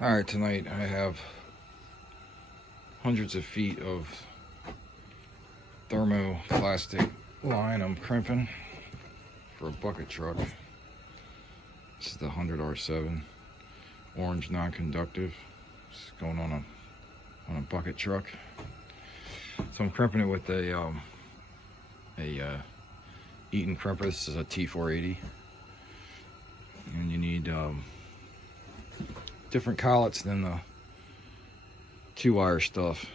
All right, tonight I have hundreds of feet of thermoplastic line I'm crimping for a bucket truck. This is the 100R7 orange non-conductive. It's going on a bucket truck. So I'm crimping it with a Eaton crimper. This is a T480, and you need different collets than the 2-wire stuff.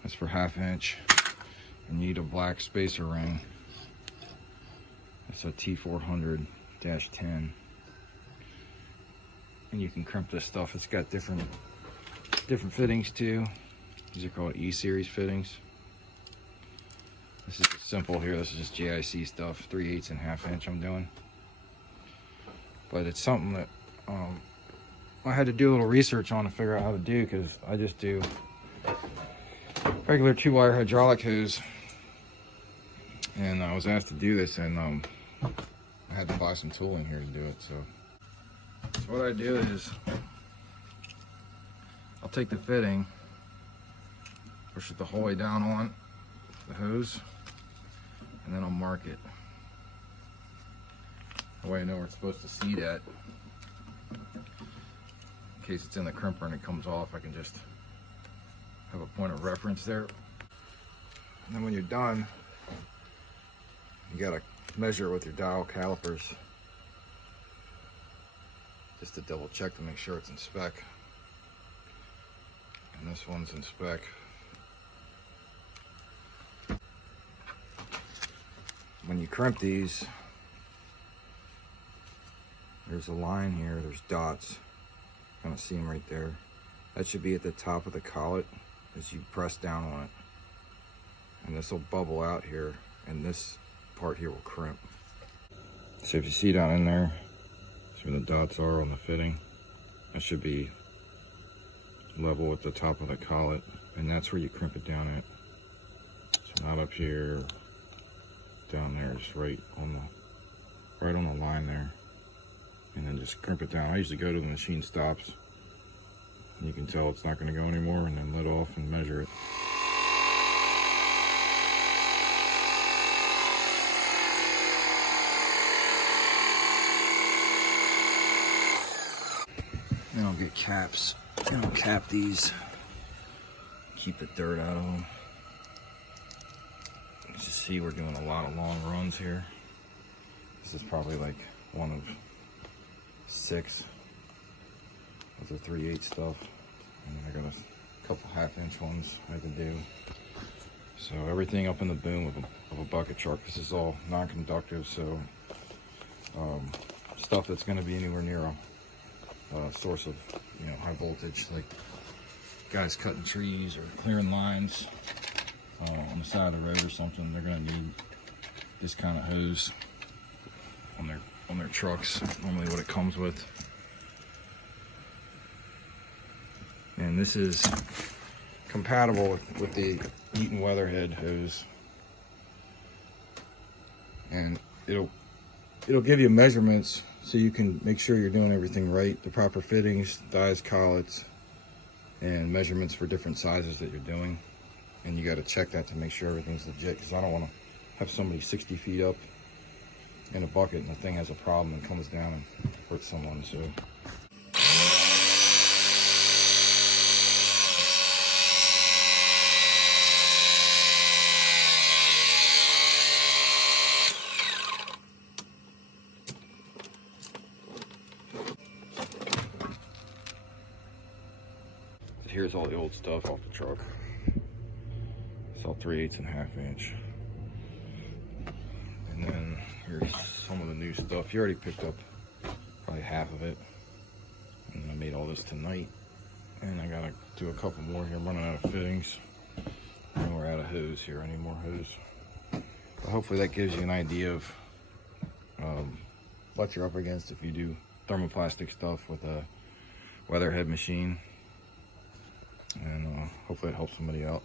That's for 1/2 inch. You need a black spacer ring. That's a T400-10. And you can crimp this stuff. It's got different fittings too. These are called E-series fittings. This is simple here. This is just JIC stuff, 3/8 and 1/2 inch I'm doing. But it's something that I had to do a little research on to figure out how to do, because I just do regular 2-wire hydraulic hose, and I was asked to do this, and I had to buy some tooling here to do it. So what I do is I'll take the fitting, push it the whole way down on the hose, and then I'll mark it. That way I know where it's supposed to seat at. In case it's in the crimper and it comes off, I can just have a point of reference there. And then when you're done, you gotta measure with your dial calipers just to double check to make sure it's in spec. And this one's in spec. When you crimp these, there's a line here, there's dots. Kind of see them right there. That should be at the top of the collet as you press down on it. And this will bubble out here, and this part here will crimp. So if you see down in there, that's where the dots are on the fitting. That should be level with the top of the collet, and that's where you crimp it down at. So not up here, down there, just right on the line there. And then just crimp it down. I usually go to the machine stops, and you can tell it's not going to go anymore, and then let off and measure it. Then I'll get caps, and I'll cap these, keep the dirt out of them. As you see, we're doing a lot of long runs here. This is probably like one of 6. Those are 3/8 stuff, and I got a couple 1/2 inch ones I had to do. So everything up in the boom of a bucket truck. This is all non-conductive, so stuff that's going to be anywhere near a source of high voltage, like guys cutting trees or clearing lines on the side of the road or something. They're going to need this kind of hose on their trucks, normally what it comes with. And this is compatible with the Eaton Weatherhead hose, and it'll give you measurements so you can make sure you're doing everything right, the proper fittings, dies, collets, and measurements for different sizes that you're doing. And you got to check that to make sure everything's legit, because I don't want to have somebody 60 feet up in a bucket and the thing has a problem and comes down and hurts someone. So here's all the old stuff off the truck. It's all 3/8 and 1/2 inch. And then here's some of the new stuff. You already picked up probably half of it. And I made all this tonight. And I gotta do a couple more here. I'm running out of fittings. And we're out of hose here. I need more hose. But hopefully that gives you an idea of what you're up against if you do thermoplastic stuff with a Weatherhead machine. And hopefully it helps somebody out.